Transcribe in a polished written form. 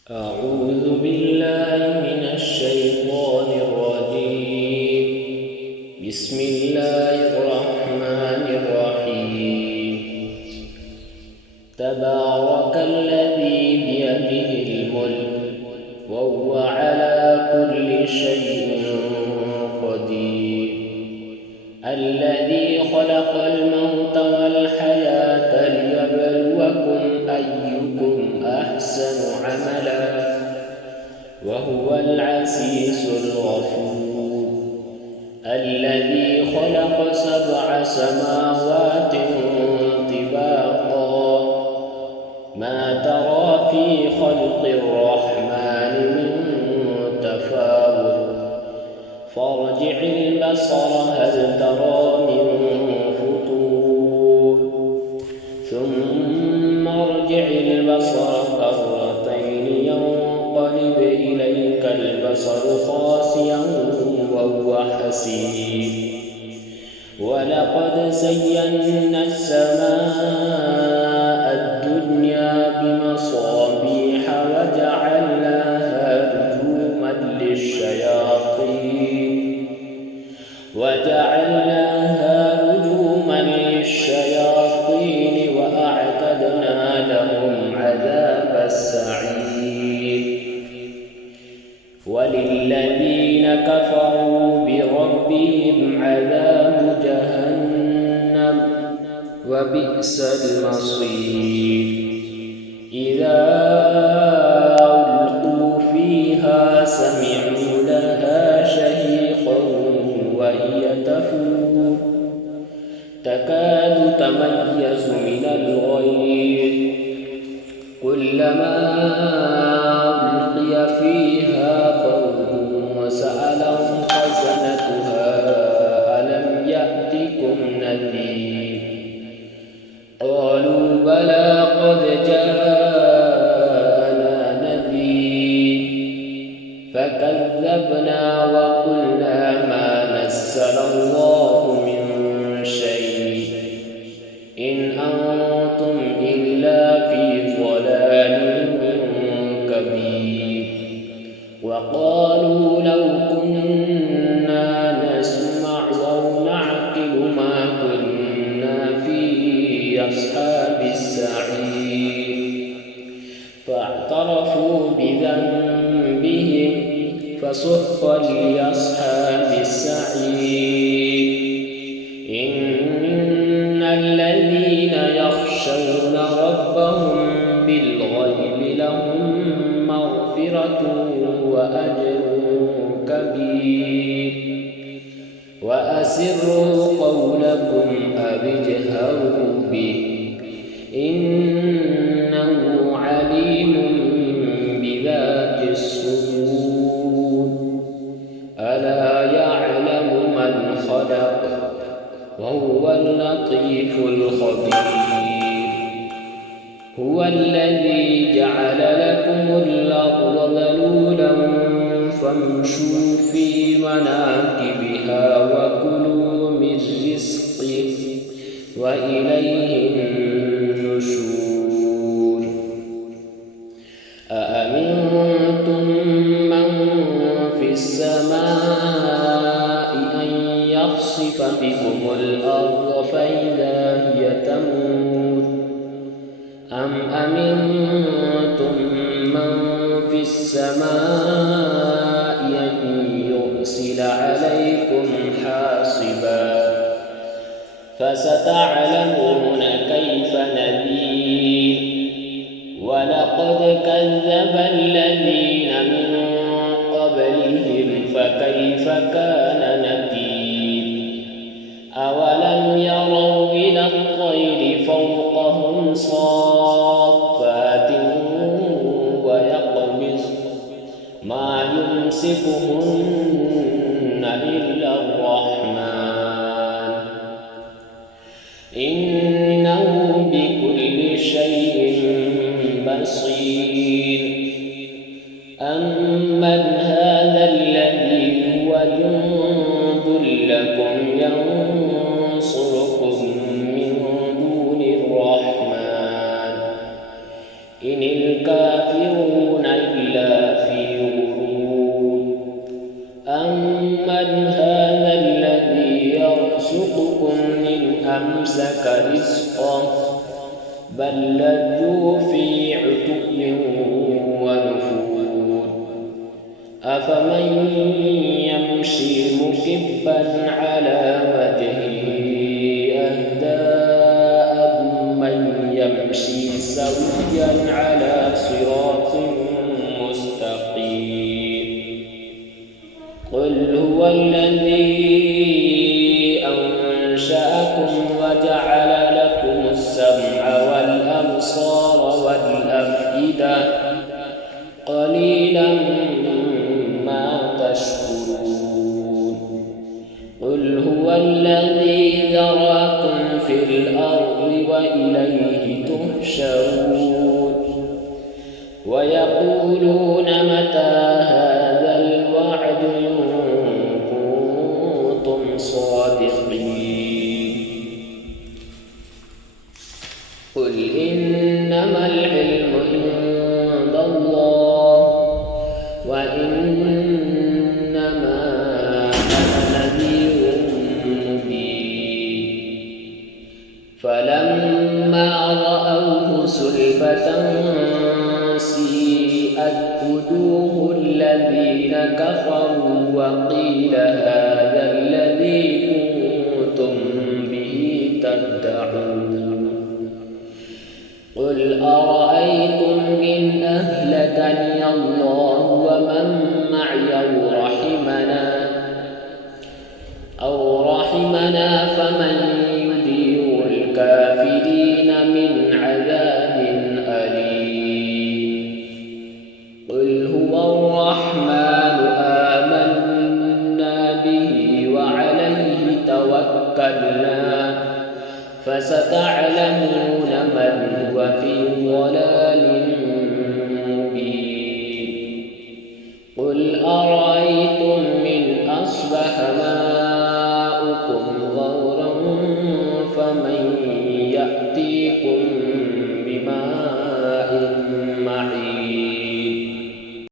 أعوذ بالله من الشيطان الرجيم. بسم الله الرحمن الرحيم. تبارك الذي بيده الملك وهو على كل شيء قدير. الذي خلق الموت والحياة ليبلوكم أيكم أحسن عملا وهو العزيز الغفور. الذي خلق 7 سماوات طباقا ما ترى في خلق الرحمن من تفاوت فارجع البصر هل ترى من فطور ثم ارجع البصر كرتين ينقلب إليك البصر خاسئا وهو حسير. ولقد زينا السماء الدنيا بمصابيح وجعلناها رجوما للشياطين وأعتدنا لهم عذاب السعير. وللذين كفروا بربهم عذاب جهنم وبئس المصير. إذا ألقوا فيها سمعوا لها شهيقا وهي تفور تكاد تميز من الغيظ كلما ألقي فيها فوج وسألهم خزنتها ألم يأتكم نذير قالوا بلى قد جاءنا نذير فكذبنا وقلنا ما نزل الله من شيء إن أنتم إلا في ضلال كبير. وقالوا لو كنا نسمع أو نعقل ما كنا في أصحاب السعير فاعترفوا بذنبهم فسحقا لأصحاب السعير. إن الذين يخشون ربهم بالغيب لهم مغفرة وأجر كبير. وأسروا قولكم أو اجهروا به إنه عليم بذات الصدور. ألا يعلم من خلق وهو اللطيف الخبير. هو الذي جعل لكم الأرض ذلولا فامشوا في مناكبها وكلوا من رزقه وإليه النشور. أأمنتم من في السماء أن يخسف بكم الأرض فإذا هي تمور أم أمنتم من في السماء أن يرسل عليكم حاصبا فستعلمون كيف نذير. ولقد كذب الذين من قبلهم فكيف كان نكير. أولم يروا إلى الطير فوقهم صافات ويقبض ما يمسكهن إلا الرحمن إنه بكل شيء بصير. أمن هذا الذي هو جند لكم ينصركم من دون الرحمن إن الكافرون الكافرون إلا في غرور. أمن هذا الذي يرزقكم إن أمسك رزقه بل لجوا في عتب ونفور. أفمن يمشي مكبا على وجهه أهدى أمن يمشي سويا على صراط مستقيم. قل هو الذي أنشأكم وجعل لكم السمع والأبصار والأفئدة قليلا ما تشكرون. قل هو الذي ذراكم في الأرض وإليه تحشرون. ويقولون متى هذا الوعد إن كنتم صادقين. قل إنما العلم عند الله وإنما أنا نذير مبين. فلما رأوه زلفة سيئت وجوه الذين كفروا وقيل هذا الذي كنتم به تدعون. قل أرأيتم إن أهلكني الله ومن معي أو رحمنا فمن يجير الكافرين من عذاب أليم. قل هو الرحمن آمنا به وعليه توكلنا فستعلمون من هو في ضلال مبين. قل أرأيتم إن أصبح ماؤكم غورا فمن يأتيكم